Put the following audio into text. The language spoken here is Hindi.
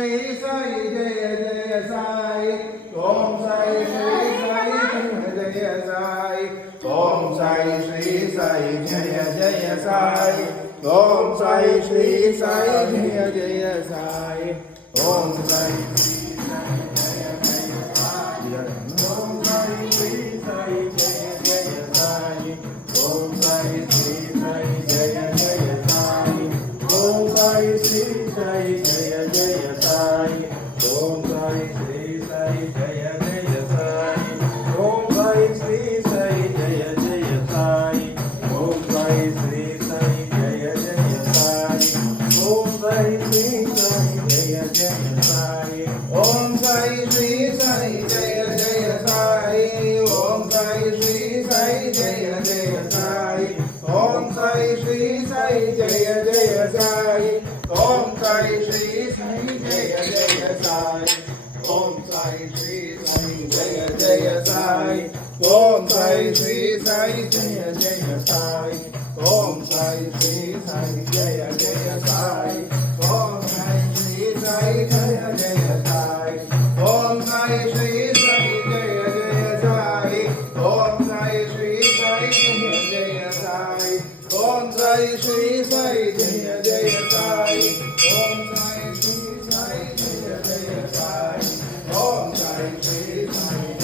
श्री साई जय जय साई ओम साई श्री साई जय साई ओम साई श्री साई जय जय साई ओम साई श्री साई जय जय साई ओम साई ओम साई श्री साई जय जय साई ओम साई श्री साई जय जय साई ओम साई श्री साई जय जय साई ओम साई श्री साई जय जय साई ओम साई श्री साई जय जय साई ओम साई श्री साई जय जय साई ओम साई श्री साई जय जय साई ओम साई श्री साई जय जय साई ओम साई श्री साई जय जय साई ओम साई श्री साई जय जय साई ओम साई श्री साई जय जय साई ओम साई श्री साई जय जय साई ओम साई श्री साई